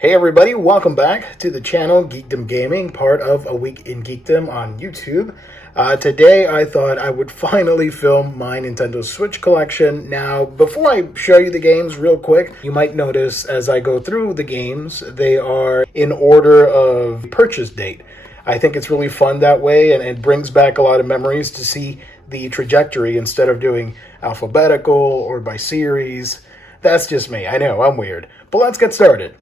Hey everybody, welcome back to the channel Geekdom Gaming, part of A Week in Geekdom on YouTube. Today I thought I would finally film my Nintendo Switch collection. Now, before I show you the games real quick, you might notice as I go through the games, they are in order of purchase date. I think it's really fun that way, and it brings back a lot of memories to see the trajectory instead of doing alphabetical or by series. That's just me, I know, I'm weird. But let's get started.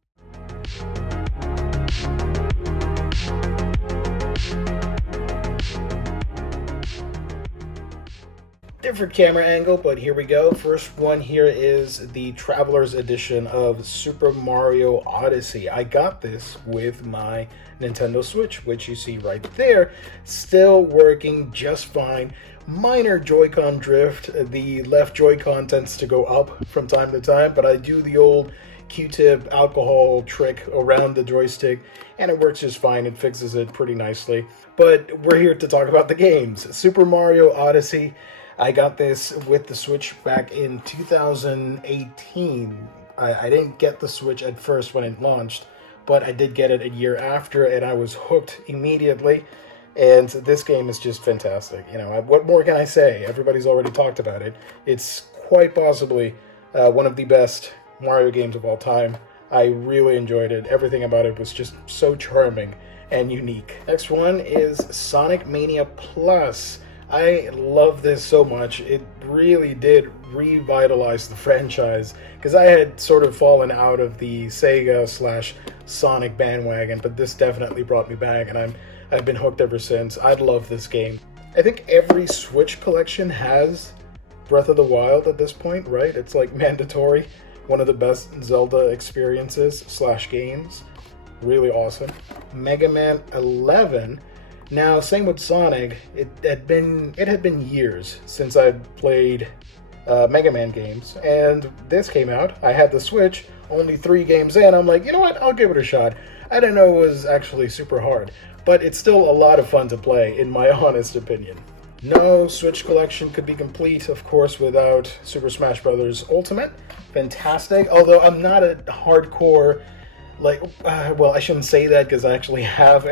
Different camera angle, but here we go. First one here is the Traveler's Edition of Super Mario Odyssey. I got this with my Nintendo Switch, which you see right there. Still working just fine. Minor Joy-Con drift. The left Joy-Con tends to go up from time to time, but I do the old Q-tip alcohol trick around the joystick, and it works just fine. It fixes it pretty nicely. But we're here to talk about the games. Super Mario Odyssey. I got this with the Switch back in 2018. I didn't get the Switch at first when it launched, but I did get it a year after, and I was hooked immediately. And this game is just fantastic. You know, what more can I say? Everybody's already talked about it. It's quite possibly one of the best Mario games of all time. I really enjoyed it. Everything about it was just so charming and unique. Next one is Sonic Mania Plus. I love this so much. It really did revitalize the franchise because I had sort of fallen out of the Sega/Sonic bandwagon, but this definitely brought me back, and I've been hooked ever since. I love this game. I think every Switch collection has Breath of the Wild at this point, right? It's like mandatory. One of the best Zelda experiences/games. Really awesome. Mega Man 11. Now, same with Sonic, it had been years since I'd played Mega Man games, and this came out. I had the Switch, only 3 games in. I'm like, you know what, I'll give it a shot. I didn't know it was actually super hard, but it's still a lot of fun to play, in my honest opinion. No Switch collection could be complete, of course, without Super Smash Bros. Ultimate. Fantastic, although I'm not a hardcore, well, I shouldn't say that because I actually have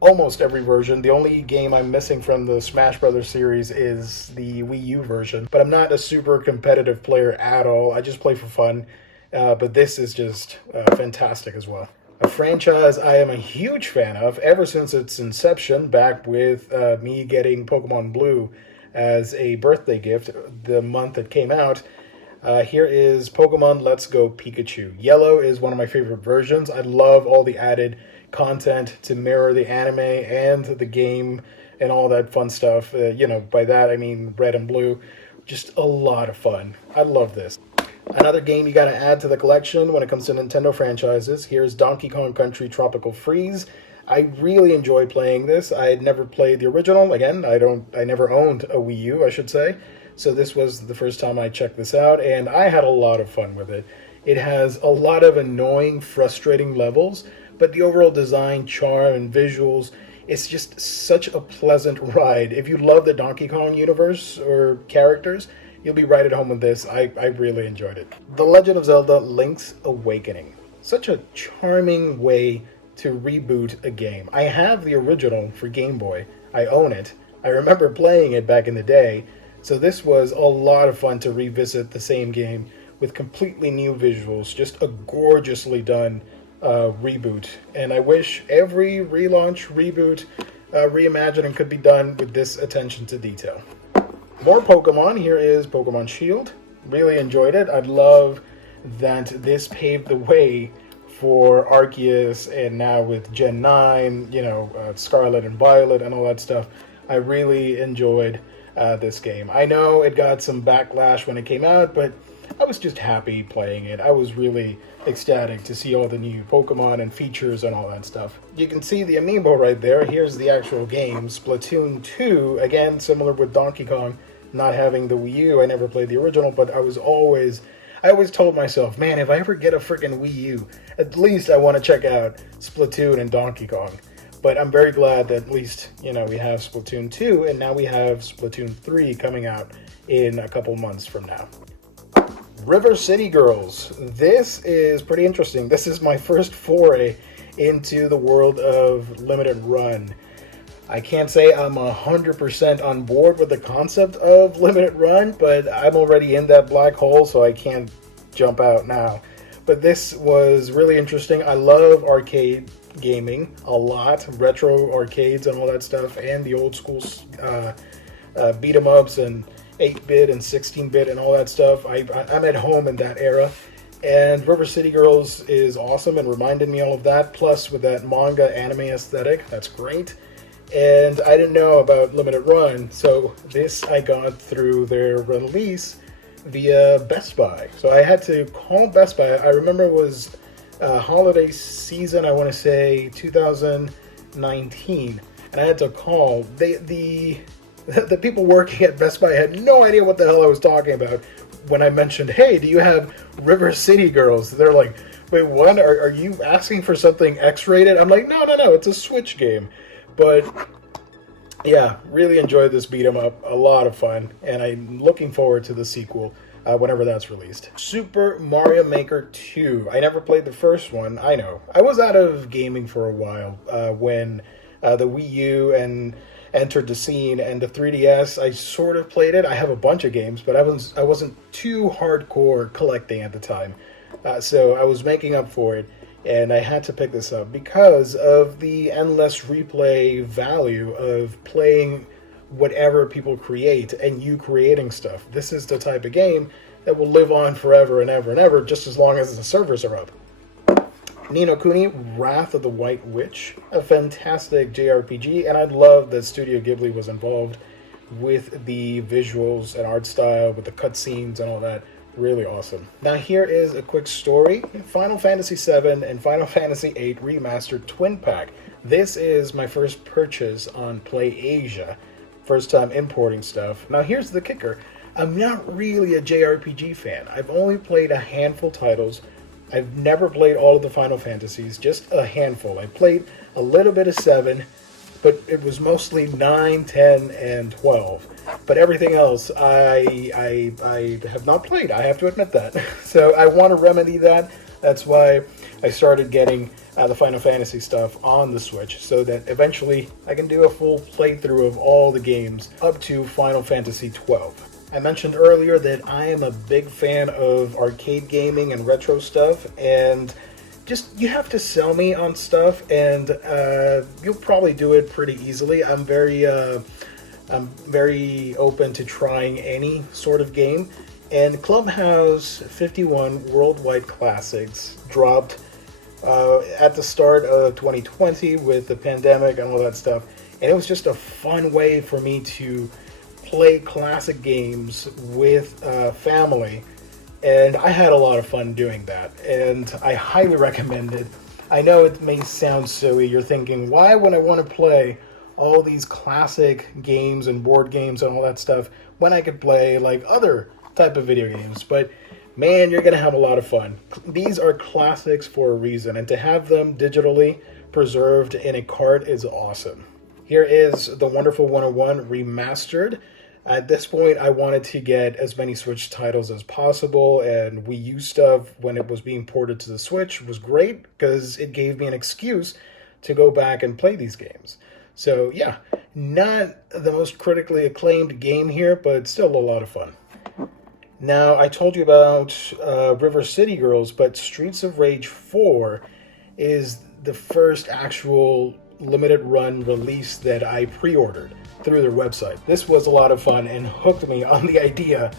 almost every version. The only game I'm missing from the Smash Brothers series is the Wii U version, but I'm not a super competitive player at all. I just play for fun, but this is just fantastic as well. A franchise I am a huge fan of ever since its inception, back with me getting Pokemon Blue as a birthday gift the month it came out. Here is Pokemon Let's Go Pikachu. Yellow is one of my favorite versions. I love all the added content to mirror the anime and the game and all that fun stuff. You know, by that I mean red and blue. Just a lot of fun. I love this. Another game you gotta add to the collection when it comes to Nintendo franchises. Here's Donkey Kong Country Tropical Freeze. I really enjoy playing this. I had never played the original. Again, I never owned a Wii U, I should say. So this was the first time I checked this out, and I had a lot of fun with it. It has a lot of annoying, frustrating levels, but the overall design, charm, and visuals, it's just such a pleasant ride. If you love the Donkey Kong universe or characters, you'll be right at home with this. I really enjoyed it. The Legend of Zelda Link's Awakening. Such a charming way to reboot a game. I have the original for Game Boy. I own it. I remember playing it back in the day. So this was a lot of fun to revisit the same game with completely new visuals. Just a gorgeously done reboot. And I wish every relaunch, reboot, reimagining could be done with this attention to detail. More Pokemon. Here is Pokemon Shield. Really enjoyed it. I love that this paved the way for Arceus, and now with Gen 9, you know, Scarlet and Violet and all that stuff. I really enjoyed this game. I know it got some backlash when it came out, but I was just happy playing it. I was really ecstatic to see all the new Pokemon and features and all that stuff. You can see the amiibo right there. Here's the actual game. Splatoon 2, again, similar with Donkey Kong, not having the Wii U. I never played the original, but I always told myself, man, if I ever get a freaking Wii U, at least I want to check out Splatoon and Donkey Kong. But I'm very glad that at least, you know, we have Splatoon 2, and now we have Splatoon 3 coming out in a couple months from now. River City Girls. This is pretty interesting. This is my first foray into the world of limited run. I can't say I'm 100% on board with the concept of limited run, but I'm already in that black hole, so I can't jump out now. But this was really interesting. I love arcade gaming a lot, retro arcades and all that stuff, and the old school beat 'em ups and 8-bit and 16-bit and all that stuff. I'm at home in that era. And River City Girls is awesome and reminded me all of that. Plus, with that manga anime aesthetic, that's great. And I didn't know about Limited Run, so this I got through their release via Best Buy. So I had to call Best Buy. I remember it was holiday season, I want to say 2019, and I had to call. The people working at Best Buy had no idea what the hell I was talking about when I mentioned, hey, do you have River City Girls? They're like, wait, what? Are you asking for something X-rated? I'm like, no, it's a Switch game. But yeah, really enjoyed this beat 'em up. A lot of fun, and I'm looking forward to the sequel whenever that's released. Super Mario Maker 2. I never played the first one. I know. I was out of gaming for a while when the Wii U and entered the scene, and the 3DS, I sort of played it. I have a bunch of games, but I wasn't too hardcore collecting at the time. So I was making up for it. And I had to pick this up because of the endless replay value of playing whatever people create and you creating stuff. This is the type of game that will live on forever and ever and ever, just as long as the servers are up. Ni no Kuni, Wrath of the White Witch, a fantastic JRPG, and I love that Studio Ghibli was involved with the visuals and art style, with the cutscenes and all that. Really awesome. Now here is a quick story. Final Fantasy VII and Final Fantasy VIII Remastered Twin Pack. This is my first purchase on PlayAsia. First time importing stuff. Now here's the kicker. I'm not really a JRPG fan. I've only played a handful titles. I've never played all of the Final Fantasies, just a handful. I played a little bit of 7, but it was mostly 9, 10, and 12. But everything else, I have not played. I have to admit that. So I want to remedy that. That's why I started getting the Final Fantasy stuff on the Switch, so that eventually I can do a full playthrough of all the games up to Final Fantasy 12. I mentioned earlier that I am a big fan of arcade gaming and retro stuff, and just you have to sell me on stuff, and you'll probably do it pretty easily. I'm very open to trying any sort of game. And Clubhouse 51 Worldwide Classics dropped at the start of 2020 with the pandemic and all that stuff. And it was just a fun way for me to play classic games with family. And I had a lot of fun doing that. And I highly recommend it. I know it may sound silly. You're thinking, why would I want to play all these classic games and board games and all that stuff when I could play like other type of video games? But man, you're gonna have a lot of fun. These are classics for a reason, and to have them digitally preserved in a cart is awesome. Here is the Wonderful 101 Remastered. At this point, I wanted to get as many Switch titles as possible, and Wii U stuff when it was being ported to the Switch was great because it gave me an excuse to go back and play these games. So yeah, not the most critically acclaimed game here, but still a lot of fun. Now, I told you about River City Girls, but Streets of Rage 4 is the first actual limited run release that I pre-ordered through their website. This was a lot of fun and hooked me on the idea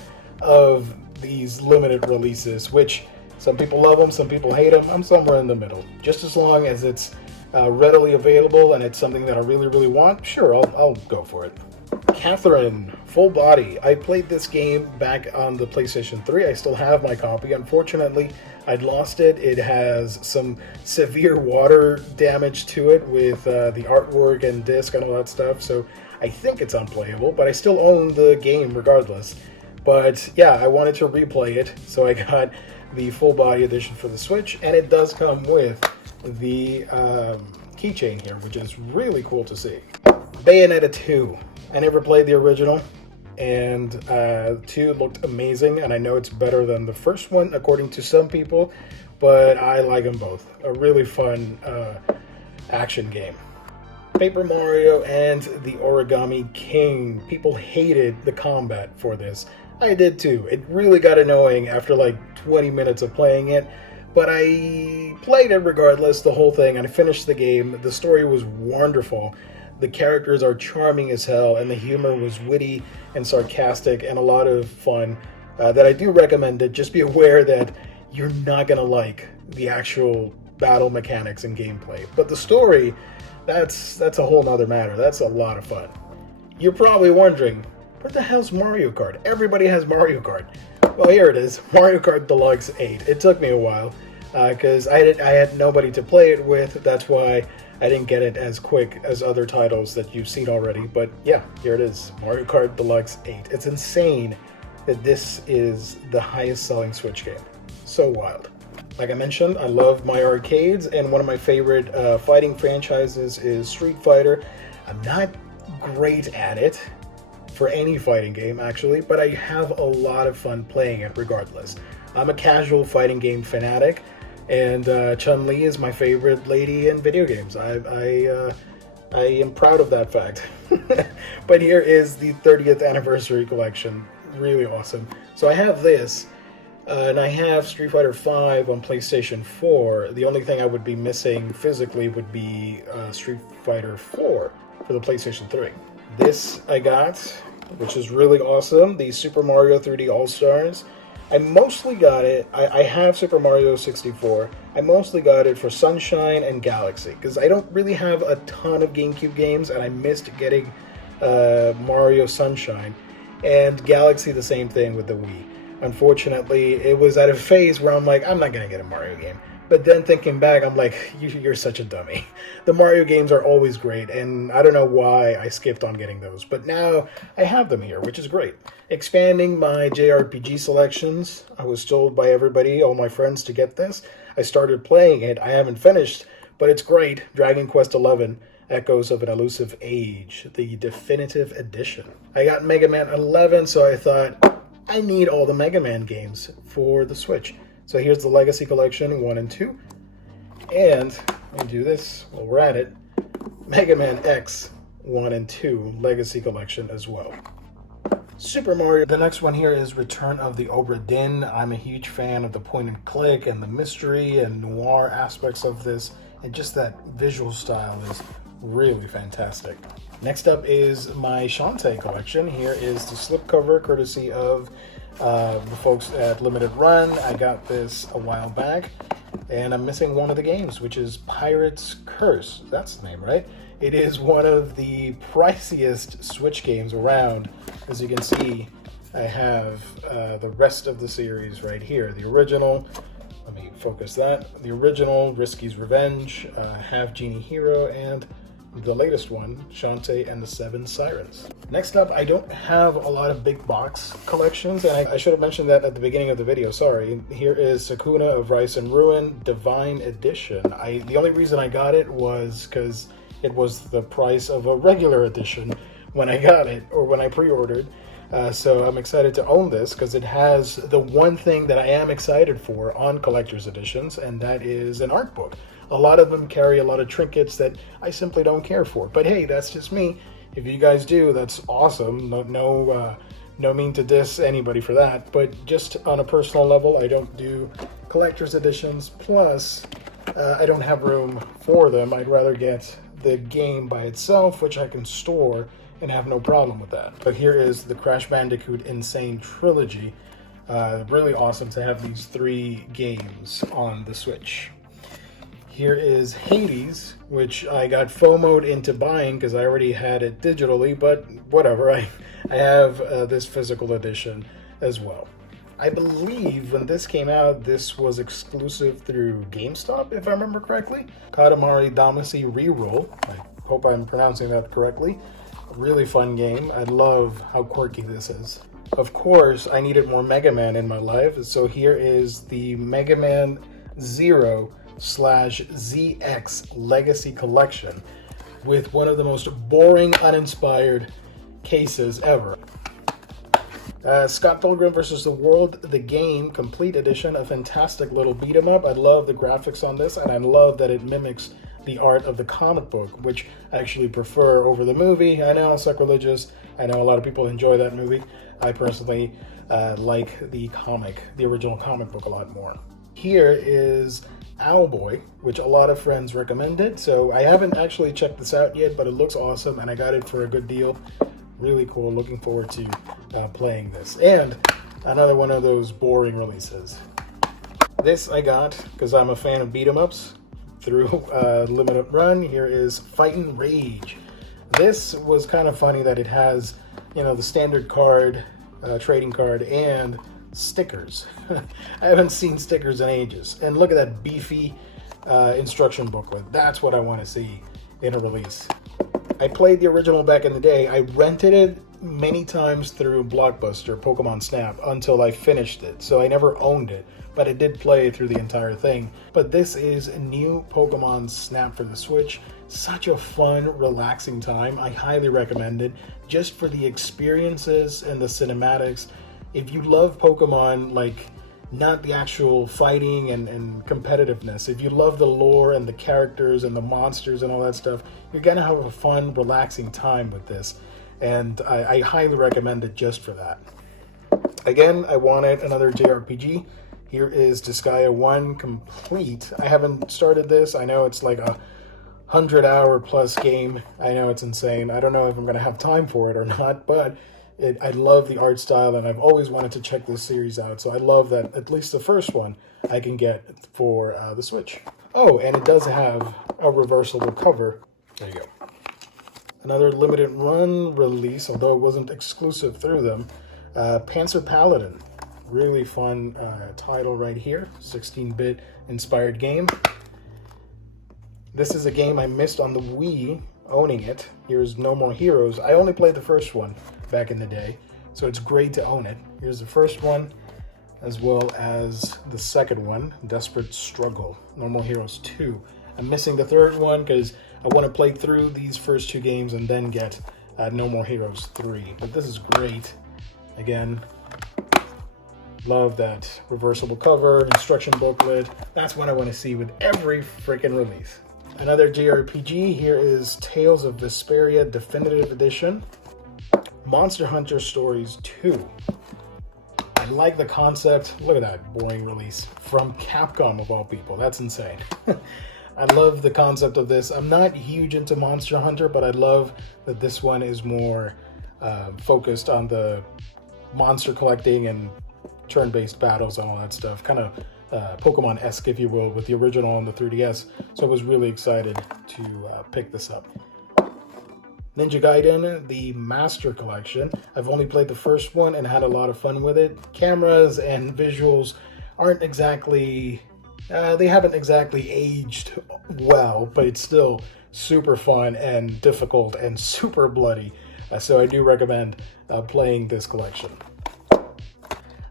of these limited releases, which some people love them, some people hate them. I'm somewhere in the middle. Just as long as it's readily available and it's something that I really, really want, sure, I'll go for it. Catherine, Full Body. I played this game back on the PlayStation 3. I still have my copy. Unfortunately, I'd lost it. It has some severe water damage to it with the artwork and disc and all that stuff, so I think it's unplayable, but I still own the game regardless. But yeah, I wanted to replay it, so I got the Full Body edition for the Switch, and it does come with the keychain here, which is really cool to see. Bayonetta 2. I never played the original. and 2 looked amazing, and I know it's better than the first one according to some people, but I like them both. A really fun action game. Paper Mario and the Origami King. People hated the combat for this. I did too. It really got annoying after like 20 minutes of playing it, but I played it regardless, the whole thing, and I finished the game. The story was wonderful. The characters are charming as hell, and the humor was witty and sarcastic and a lot of fun that I do recommend it. Just be aware that you're not going to like the actual battle mechanics and gameplay. But the story, that's a whole nother matter. That's a lot of fun. You're probably wondering, what the hell's Mario Kart? Everybody has Mario Kart. Well, here it is, Mario Kart Deluxe 8. It took me a while because I had nobody to play it with. That's why I didn't get it as quick as other titles that you've seen already. But yeah, here it is, Mario Kart Deluxe 8. It's insane that this is the highest selling Switch game. So wild. Like I mentioned, I love my arcades, and one of my favorite fighting franchises is Street Fighter. I'm not great at it for any fighting game, actually, but I have a lot of fun playing it regardless. I'm a casual fighting game fanatic, and Chun-Li is my favorite lady in video games. I am proud of that fact. But here is the 30th anniversary collection. Really awesome. So I have this, and I have Street Fighter V on PlayStation 4. The only thing I would be missing physically would be Street Fighter 4 for the PlayStation 3. This I got, which is really awesome, the Super Mario 3D All-Stars. I mostly got it, I have Super Mario 64, I mostly got it for Sunshine and Galaxy, because I don't really have a ton of GameCube games, and I missed getting Mario Sunshine, and Galaxy the same thing with the Wii. Unfortunately, it was at a phase where I'm like, I'm not going to get a Mario game. But then thinking back, I'm like, you're such a dummy. The Mario games are always great, and I don't know why I skipped on getting those. But now I have them here, which is great. Expanding my JRPG selections, I was told by everybody, all my friends, to get this. I started playing it. I haven't finished, but it's great. Dragon Quest XI, Echoes of an Elusive Age, the definitive edition. I got Mega Man 11, so I thought, I need all the Mega Man games for the Switch. So here's the Legacy Collection 1 and 2. And let me do this while we're at it. Mega Man X 1 and 2 Legacy Collection as well. Super Mario. The next one here is Return of the Obra Dinn. I'm a huge fan of the point and click and the mystery and noir aspects of this. And just that visual style is really fantastic. Next up is my Shantae collection. Here is the slipcover courtesy of the folks at Limited Run. I got this a while back, and I'm missing one of the games, which is Pirate's Curse. That's the name, right? It is one of the priciest Switch games around. As you can see, I have the rest of the series right here. The original, let me focus that. The original, Risky's Revenge, Half Genie Hero, and the latest one, Shantae and the Seven Sirens. Next up, I don't have a lot of big box collections, and I should have mentioned that at the beginning of the video, sorry. Here is Sakuna of Rice and Ruin Divine Edition. The only reason I got it was because it was the price of a regular edition when I got it, or when I pre-ordered. So I'm excited to own this because it has the one thing that I am excited for on collector's editions, and that is an art book. A lot of them carry a lot of trinkets that I simply don't care for. But hey, that's just me. If you guys do, that's awesome. No mean to diss anybody for that. But just on a personal level, I don't do collector's editions. Plus, I don't have room for them. I'd rather get the game by itself, which I can store and have no problem with that. But here is the Crash Bandicoot Insane Trilogy. Really awesome to have these 3 games on the Switch. Here is Hades, which I got FOMO'd into buying because I already had it digitally, but whatever, I have this physical edition as well. I believe when this came out, this was exclusive through GameStop, if I remember correctly. Katamari Damacy Reroll, I hope I'm pronouncing that correctly. A really fun game. I love how quirky this is. Of course, I needed more Mega Man in my life, so here is the Mega Man 0/ZX Legacy Collection with one of the most boring, uninspired cases ever. Scott Pilgrim versus the World, the game, complete edition, a fantastic little beat 'em up. I love the graphics on this, and I love that it mimics the art of the comic book, which I actually prefer over the movie. I know, sacrilegious. I know a lot of people enjoy that movie. I personally like the original comic book a lot more. Here is Owlboy, which a lot of friends recommended. So I haven't actually checked this out yet, but it looks awesome, and I got it for a good deal. Really cool. Looking forward to playing this. And another one of those boring releases. This I got because I'm a fan of beat 'em ups through limited run. Here is Fightin' Rage. This was kind of funny that it has, the standard card, trading card, and stickers. I haven't seen stickers in ages. And look at that beefy instruction booklet. That's what I want to see in a release. I played the original back in the day. I rented it many times through Blockbuster, Pokemon Snap, until I finished it. So I never owned it, but I did play through the entire thing. But this is a new Pokemon Snap for the Switch. Such a fun, relaxing time. I highly recommend it, just for the experiences and the cinematics. If you love Pokemon, like, not the actual fighting and competitiveness. If you love the lore and the characters and the monsters and all that stuff, you're going to have a fun, relaxing time with this. And I highly recommend it just for that. Again, I wanted another JRPG. Here is Disgaea One Complete. I haven't started this. I know it's like a 100-hour plus game. I know it's insane. I don't know if I'm going to have time for it or not, but I love the art style, and I've always wanted to check this series out. So I love that at least the first one I can get for the Switch. Oh, and it does have a reversible cover. There you go. Another limited run release, although it wasn't exclusive through them. Panzer Paladin. Really fun title right here. 16-bit inspired game. This is a game I missed on the Wii, owning it. Here's No More Heroes. I only played the first one back in the day, so it's great to own it. Here's the first one, as well as the second one, Desperate Struggle, No More Heroes 2. I'm missing the third one because I want to play through these first two games and then get No More Heroes 3. But this is great. Again, love that reversible cover, instruction booklet. That's what I want to see with every freaking release. Another JRPG, here is Tales of Vesperia Definitive Edition. Monster Hunter Stories 2. I like the concept. Look at that boring release from Capcom of all people. That's insane. I love the concept of this. I'm not huge into Monster Hunter, but I love that this one is more focused on the monster collecting and turn-based battles and all that stuff. Kind of Pokemon-esque, if you will, with the original on the 3DS. So I was really excited to pick this up. Ninja Gaiden, the Master Collection. I've only played the first one and had a lot of fun with it. Cameras and visuals aren't exactly, they haven't exactly aged well, but it's still super fun and difficult and super bloody. So I do recommend playing this collection.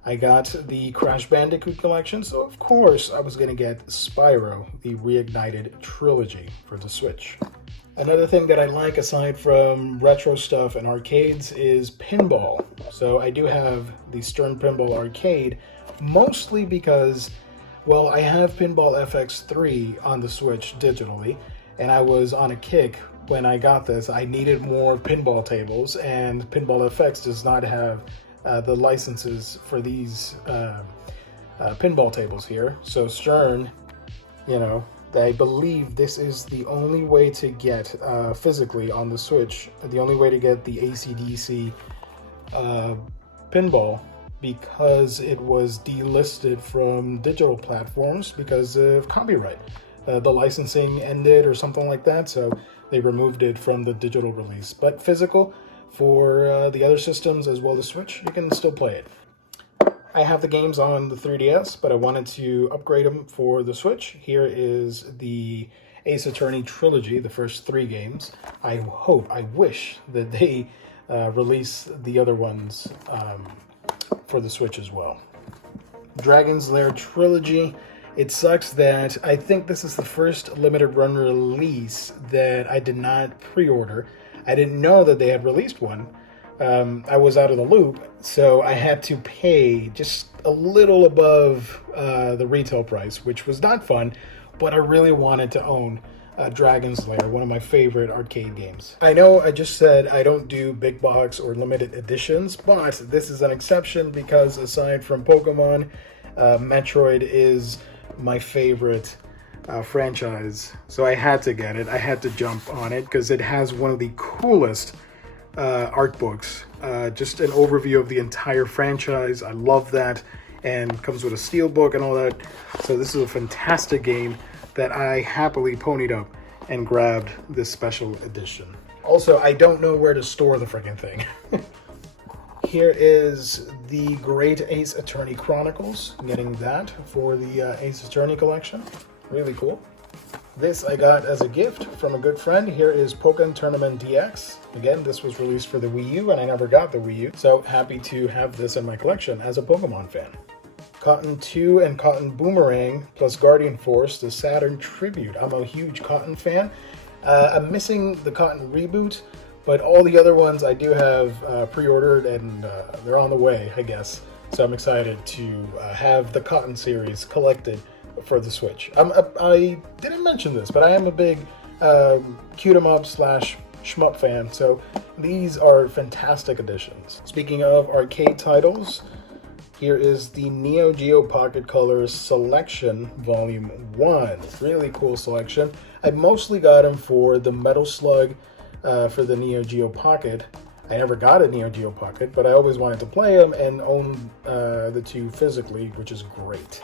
I got the Crash Bandicoot collection, so of course I was going to get Spyro, the Reignited Trilogy for the Switch. Another thing that I like, aside from retro stuff and arcades, is pinball. So I do have the Stern Pinball Arcade, mostly because, well, I have Pinball FX3 on the Switch digitally, and I was on a kick when I got this. I needed more pinball tables, and Pinball FX does not have the licenses for these pinball tables here. So Stern, I believe this is the only way to get physically on the Switch, the only way to get the AC/DC pinball, because it was delisted from digital platforms because of copyright. The licensing ended or something like that, so they removed it from the digital release. But physical, for the other systems as well as Switch, you can still play it. I have the games on the 3DS, but I wanted to upgrade them for the Switch. Here is the Ace Attorney Trilogy, the first 3 games. I wish that they release the other ones for the Switch as well. Dragon's Lair Trilogy. It sucks that I think this is the first limited run release that I did not pre-order. I didn't know that they had released one I was out of the loop, so I had to pay just a little above the retail price, which was not fun, but I really wanted to own Dragon's Lair, one of my favorite arcade games. I know I just said I don't do big box or limited editions, but this is an exception because aside from Pokemon, Metroid is my favorite franchise. So I had to get it. I had to jump on it because it has one of the coolest art books. Just an overview of the entire franchise. I love that, and comes with a steel book and all that. So this is a fantastic game that I happily ponied up and grabbed this special edition. Also, I don't know where to store the freaking thing. Here is the great Ace Attorney Chronicles. I'm getting that for the Ace Attorney collection. Really cool. This I got as a gift from a good friend. Here is Pokken Tournament Dx. Again, this was released for the Wii U, and I never got the Wii U, so happy to have this in my collection as a Pokemon fan. Cotton 2 and Cotton Boomerang plus Guardian Force, the Saturn Tribute. I'm a huge Cotton fan. I'm missing the Cotton reboot, but all the other ones I do have pre-ordered, and they're on the way, I guess. So I'm excited to have the Cotton series collected for the Switch. I didn't mention this, but I am a big Q-em-up slash shmup fan, so these are fantastic additions. Speaking of arcade titles, here is the Neo Geo Pocket Colors Selection Volume 1. Really cool selection. I mostly got them for the Metal Slug for the Neo Geo Pocket. I never got a Neo Geo Pocket, but I always wanted to play them and own the two physically, which is great.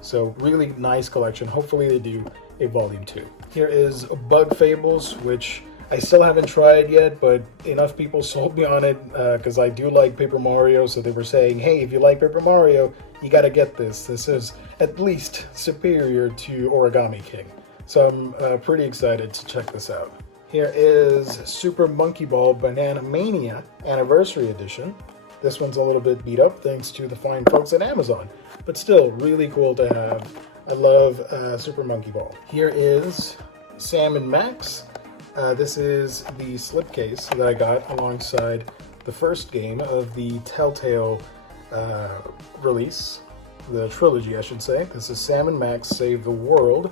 So really nice collection. Hopefully they do a Volume 2. Here is Bug Fables, which I still haven't tried yet, but enough people sold me on it because I do like Paper Mario, so they were saying, hey, if you like Paper Mario, you gotta get this. This is at least superior to Origami King. So I'm pretty excited to check this out. Here is Super Monkey Ball Banana Mania Anniversary Edition. This one's a little bit beat up thanks to the fine folks at Amazon, but still really cool to have. I love Super Monkey Ball. Here is Sam and Max. This is the slipcase that I got alongside the first game of the Telltale release, the trilogy, I should say. This is Sam and Max Save the World,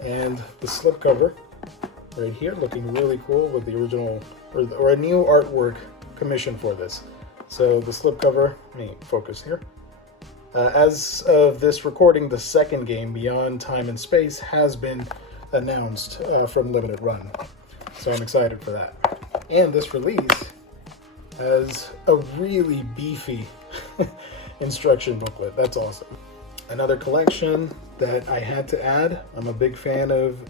and the slipcover right here, looking really cool with the original, or a new artwork commission for this. So the slipcover, let me focus here. As of this recording, the second game, Beyond Time and Space, has been announced from Limited Run. So I'm excited for that. And this release has a really beefy instruction booklet. That's awesome. Another collection that I had to add. I'm a big fan of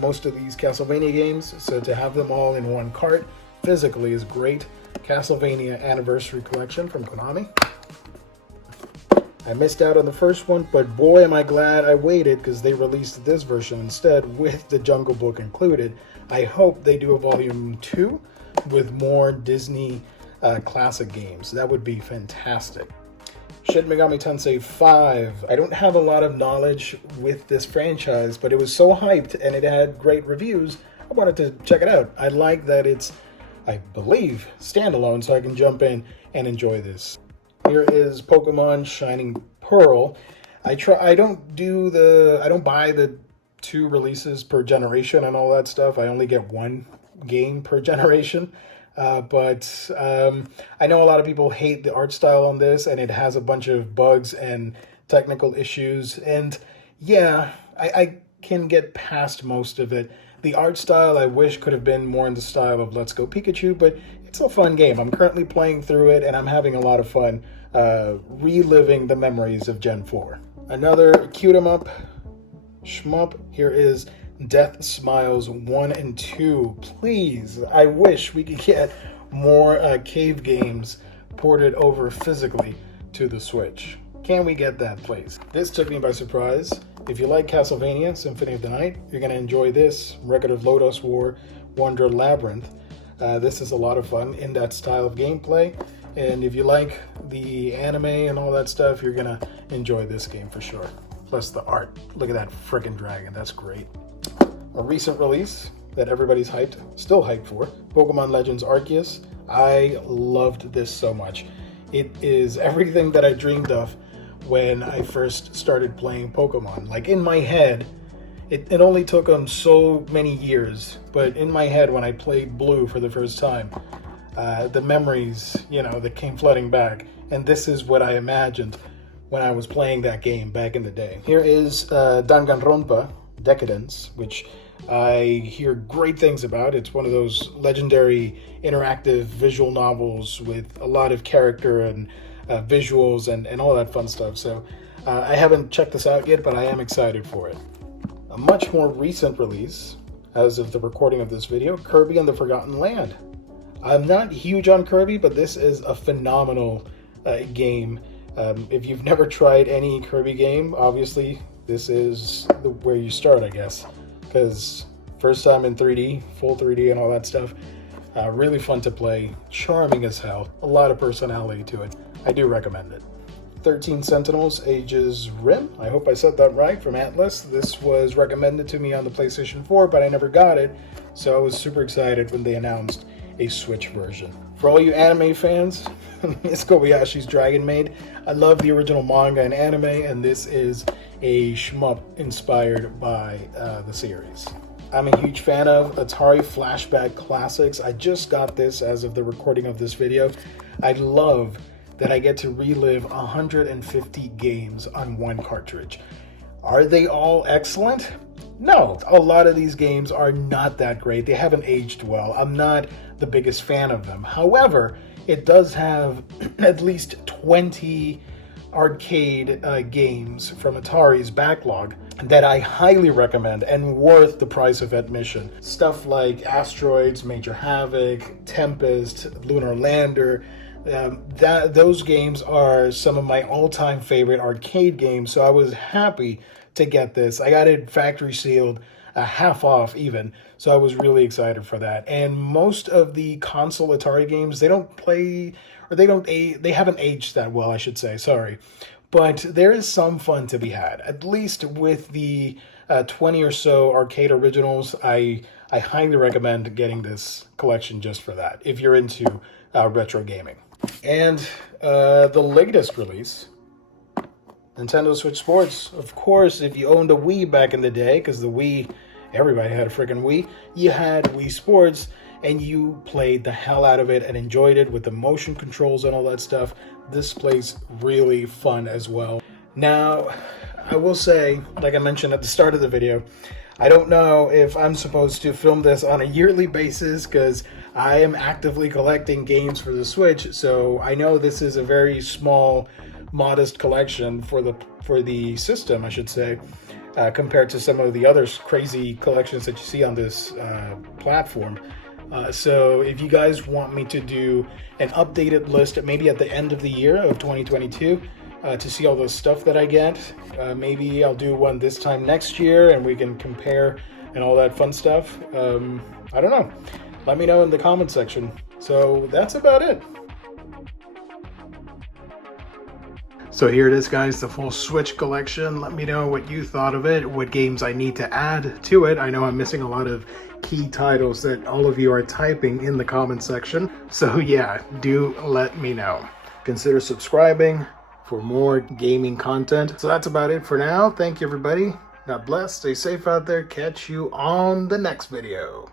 most of these Castlevania games, so to have them all in one cart physically is great. Castlevania Anniversary Collection from Konami. I missed out on the first one, but boy am I glad I waited because they released this version instead with the Jungle Book included. I hope they do a Volume 2 with more Disney classic games. That would be fantastic. Shin Megami Tensei 5. I don't have a lot of knowledge with this franchise, but it was so hyped and it had great reviews, I wanted to check it out. I like that it's, I believe, standalone, so I can jump in and enjoy this. Here is Pokemon Shining Pearl. I don't buy the 2 releases per generation and all that stuff. I only get 1 game per generation. But I know a lot of people hate the art style on this, and it has a bunch of bugs and technical issues. And yeah, I can get past most of it. The art style I wish could have been more in the style of Let's Go Pikachu, but it's a fun game. I'm currently playing through it, and I'm having a lot of fun reliving the memories of Gen 4. Another cute-em-up shmup. Here is Death Smiles 1 and 2. Please, I wish we could get more cave games ported over physically to the Switch. Can we get that, please? This took me by surprise. If you like Castlevania Symphony of the Night, you're going to enjoy this Record of Lodoss War Wonder Labyrinth. This is a lot of fun in that style of gameplay. And if you like the anime and all that stuff, you're going to enjoy this game for sure. Plus the art. Look at that frickin' dragon. That's great. A recent release that everybody's still hyped for, Pokemon Legends Arceus. I loved this so much. It is everything that I dreamed of when I first started playing Pokemon. Like, in my head, it only took them so many years, but in my head when I played Blue for the first time, the memories, that came flooding back, and this is what I imagined when I was playing that game back in the day. Here is Danganronpa Decadence, which I hear great things about. It's one of those legendary interactive visual novels with a lot of character and visuals and all that fun stuff. So I haven't checked this out yet, but I am excited for it. A much more recent release, as of the recording of this video, Kirby and the Forgotten Land. I'm not huge on Kirby, but this is a phenomenal game. If you've never tried any Kirby game, obviously this is where you start, I guess, because first time in 3D, full 3D and all that stuff. Really fun to play, charming as hell, a lot of personality to it. I do recommend it. 13 Sentinels Ages Rim, I hope I said that right, from Atlas. This was recommended to me on the PlayStation 4, but I never got it, so I was super excited when they announced a Switch version. For all you anime fans, it's Kobayashi's Dragon Maid. I love the original manga and anime, and this is a shmup inspired by the series. I'm a huge fan of Atari Flashback Classics. I just got this as of the recording of this video. I love that I get to relive 150 games on one cartridge. Are they all excellent? No, a lot of these games are not that great. They haven't aged well. I'm not the biggest fan of them. However, it does have at least 20 arcade games from Atari's backlog that I highly recommend and worth the price of admission. Stuff like Asteroids, Major Havoc, Tempest, Lunar Lander. Those games are some of my all-time favorite arcade games, so I was happy to get this. I got it factory sealed, half off even, so I was really excited for that. And most of the console Atari games, they don't play, or they haven't aged that well, I should say, sorry. But there is some fun to be had, at least with the 20 or so arcade originals. I highly recommend getting this collection just for that, if you're into retro gaming. And the latest release, Nintendo Switch Sports. Of course, if you owned a Wii back in the day, because the Wii, everybody had a freaking Wii, you had Wii Sports, and you played the hell out of it and enjoyed it with the motion controls and all that stuff. This plays really fun as well. Now, I will say, like I mentioned at the start of the video, I don't know if I'm supposed to film this on a yearly basis because I am actively collecting games for the Switch, so I know this is a very small, modest collection for the system, I should say, compared to some of the other crazy collections that you see on this platform. So if you guys want me to do an updated list, maybe at the end of the year of 2022, to see all the stuff that I get, maybe I'll do one this time next year and we can compare and all that fun stuff. I don't know. Let me know in the comment section. So that's about it. So here it is, guys, the full Switch collection. Let me know what you thought of it, what games I need to add to it. I know I'm missing a lot of key titles that all of you are typing in the comment section. So yeah, do let me know. Consider subscribing for more gaming content. So that's about it for now. Thank you, everybody. God bless. Stay safe out there. Catch you on the next video.